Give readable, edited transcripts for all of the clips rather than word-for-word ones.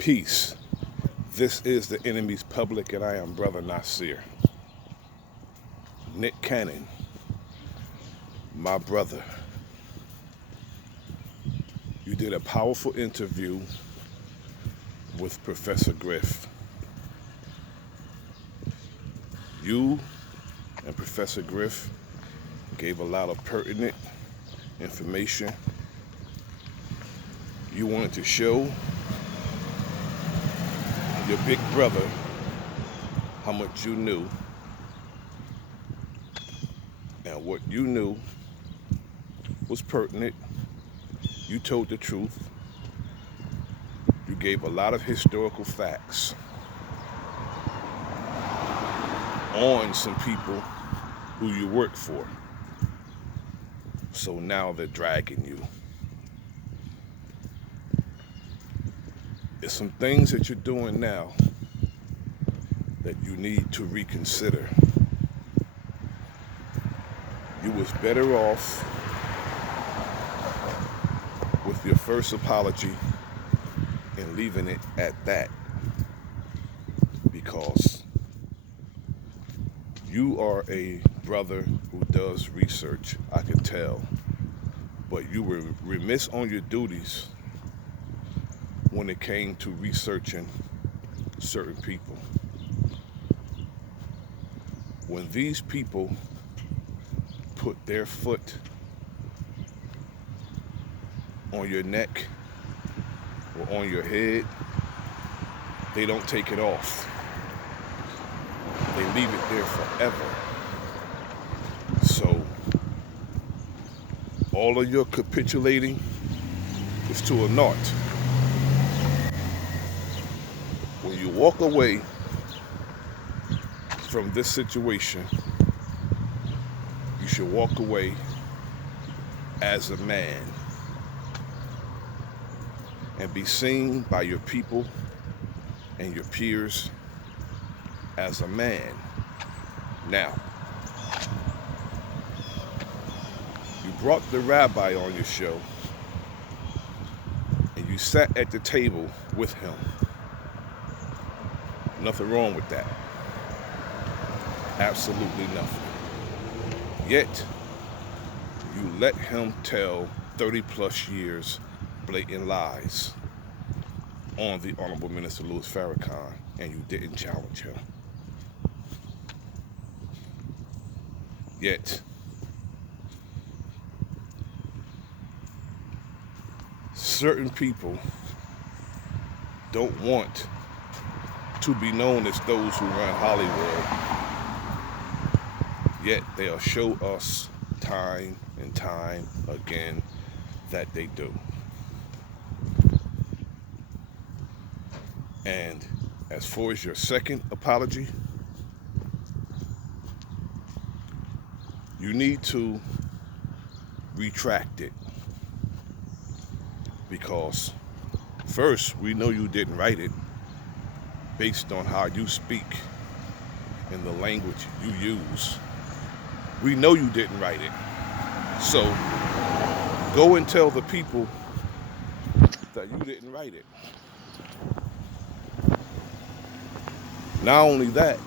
Peace. This is the enemy's public, and I am Bro.Nasir. Nick Cannon, my brother. You did a powerful interview with Professor Griff. You and Professor Griff gave a lot of pertinent information. You wanted to show your big brother how much you knew, and what you knew was pertinent. You told the truth. You gave a lot of historical facts on some people who you work for. So now they're dragging you. There's some things that you're doing now that you need to reconsider. You was better off with your first apology and leaving it at that, because you are a brother who does research, I can tell, but you were remiss on your duties when it came to researching certain people. When these people put their foot on your neck or on your head, they don't take it off. They leave it there forever. So all of your capitulating is to a naught. When you walk away from this situation, you should walk away as a man and be seen by your people and your peers as a man. Now, you brought the Rabbi on your show and you sat at the table with him. Nothing wrong with that. Absolutely nothing. Yet, you let him tell 30 plus years blatant lies on the Honorable Minister Louis Farrakhan, and you didn't challenge him. Yet, certain people don't want to be known as those who run Hollywood, yet they'll show us time and time again that they do. And as far as your second apology, you need to retract it, because first, we know you didn't write it based on how you speak and the language you use. We know you didn't write it. So go and tell the people that you didn't write it. Not only that,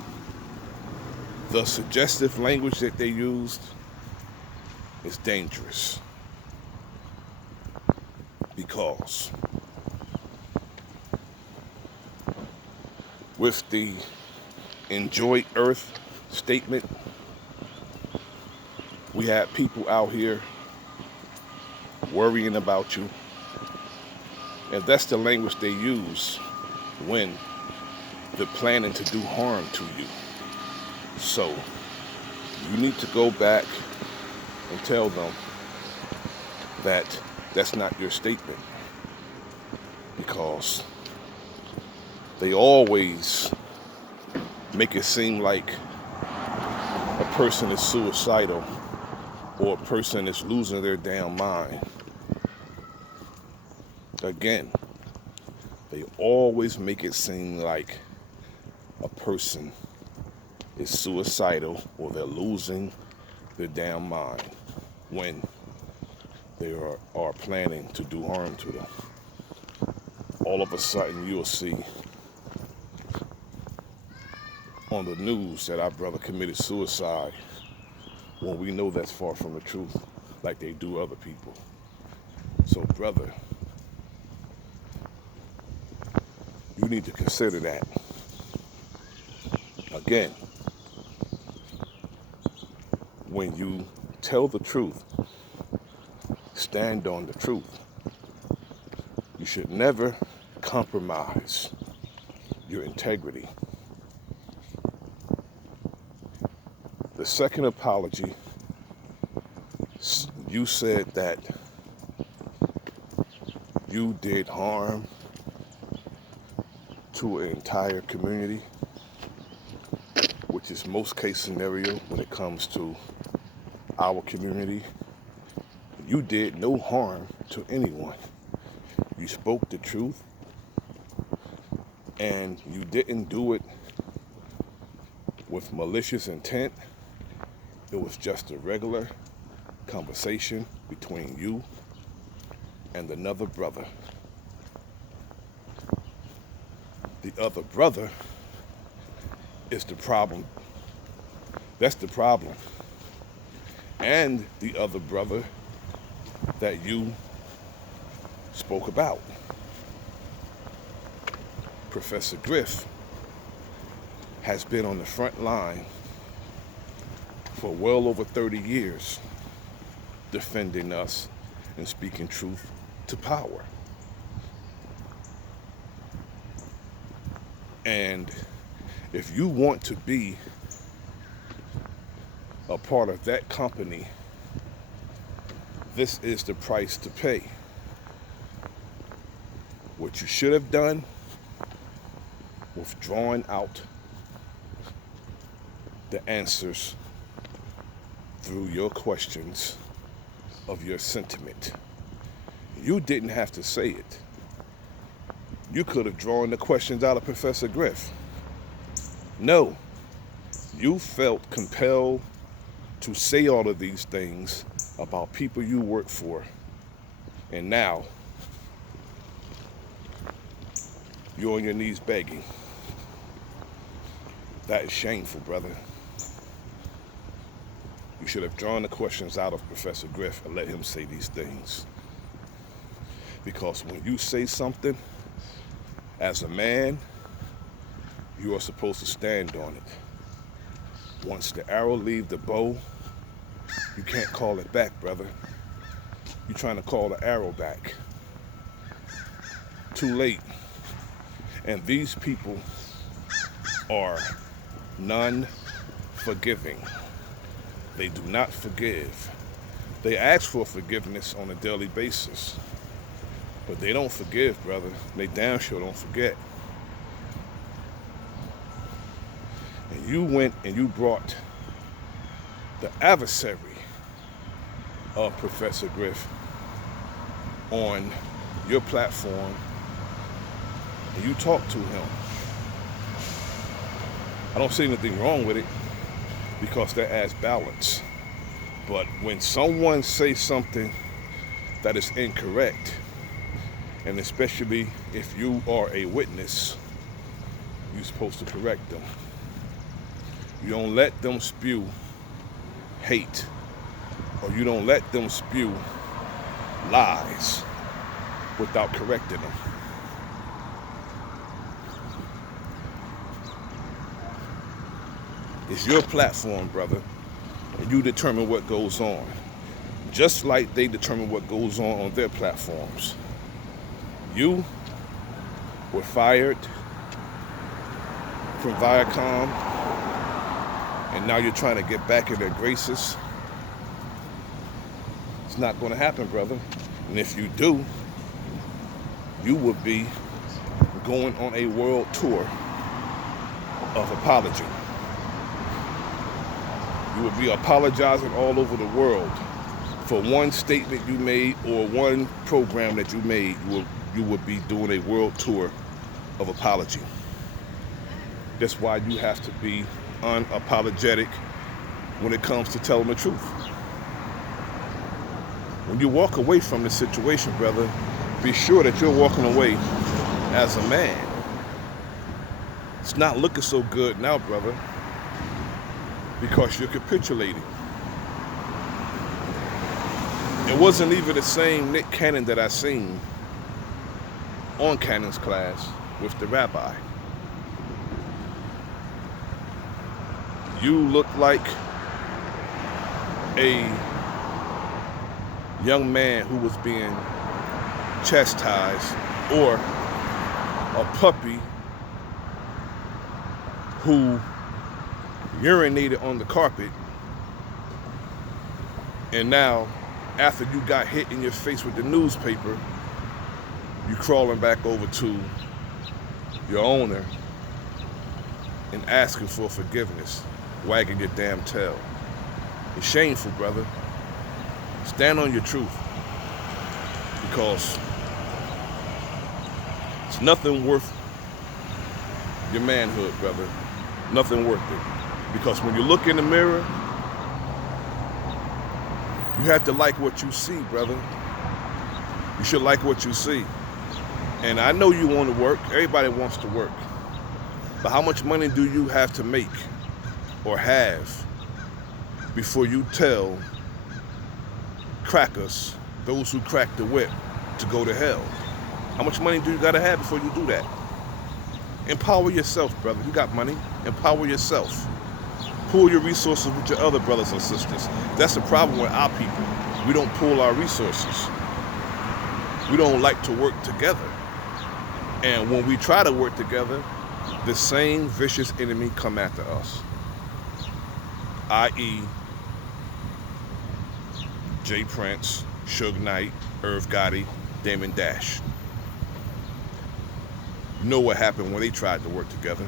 the suggestive language that they used is dangerous, because with the enjoy Earth statement, we had people out here worrying about you. And that's the language they use when they're planning to do harm to you. So you need to go back and tell them that that's not your statement, because they always make it seem like a person is suicidal or a person is losing their damn mind. Again, they always make it seem like a person is suicidal or they're losing their damn mind when they are planning to do harm to them. all of a sudden you'll see on the news that our brother committed suicide when we know that's far from the truth, like they do other people. So, brother, you need to consider that. Again, when you tell the truth, stand on the truth. You should never compromise your integrity. The second apology, you said that you did harm to an entire community, which is most case scenario when it comes to our community. You did no harm to anyone. You spoke the truth, and you didn't do it with malicious intent. It was just a regular conversation between you and another brother. The other brother is the problem. That's the problem. And the other brother that you spoke about, Professor Griff, has been on the front line for well over 30 years defending us and speaking truth to power. And if you want to be a part of that company, this is the price to pay. What you should have done was drawn out the answers through your questions of your sentiment. You didn't have to say it. You could have drawn the questions out of Professor Griff. No, you felt compelled to say all of these things about people you work for, and now you're on your knees begging. That is shameful, brother. You should have drawn the questions out of Professor Griff and let him say these things. Because when you say something, as a man, you are supposed to stand on it. Once the arrow leaves the bow, you can't call it back, brother. You're trying to call the arrow back. Too late. And these people are non-forgiving. They do not forgive. They ask for forgiveness on a daily basis, but they don't forgive, brother. They damn sure don't forget. And you went and you brought the adversary of Professor Griff on your platform, and you talked to him. I don't see anything wrong with it, because that adds balance. But when someone says something that is incorrect, and especially if you are a witness, you're supposed to correct them. You don't let them spew hate, or you don't let them spew lies without correcting them. It's your platform, brother, and you determine what goes on, just like they determine what goes on their platforms. You were fired from Viacom, and now you're trying to get back in their graces. It's not going to happen, brother. And if you do, you will be going on a world tour of apology. You would be apologizing all over the world for one statement you made or one program that you made. You would be doing a world tour of apology. That's why you have to be unapologetic when it comes to telling the truth. When you walk away from the situation, brother, be sure that you're walking away as a man. It's not looking so good now, brother, because you're capitulating. It wasn't even the same Nick Cannon that I seen on Cannon's class with the rabbi. You look like a young man who was being chastised, or a puppy who urinated on the carpet, and now after you got hit in your face with the newspaper, you crawling back over to your owner and asking for forgiveness, wagging your damn tail. It's shameful, brother. Stand on your truth, because it's nothing worth your manhood, brother. Nothing worth it. Because when you look in the mirror, you have to like what you see, brother. You should like what you see. And I know you want to work. Everybody wants to work. But how much money do you have to make or have before you tell crackers, those who crack the whip, to go to hell? How much money do you gotta have before you do that? Empower yourself, brother. You got money. Empower yourself. Pool your resources with your other brothers and sisters. That's the problem with our people. We don't pool our resources. We don't like to work together. And when we try to work together, the same vicious enemy come after us. I.e., Jay Prince, Suge Knight, Irv Gotti, Damon Dash. You know what happened when they tried to work together.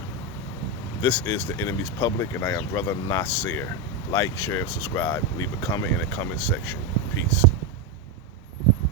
This is the enemy's public, and I am Bro.Nasir. Like, share, subscribe, leave a comment in the comment section. Peace.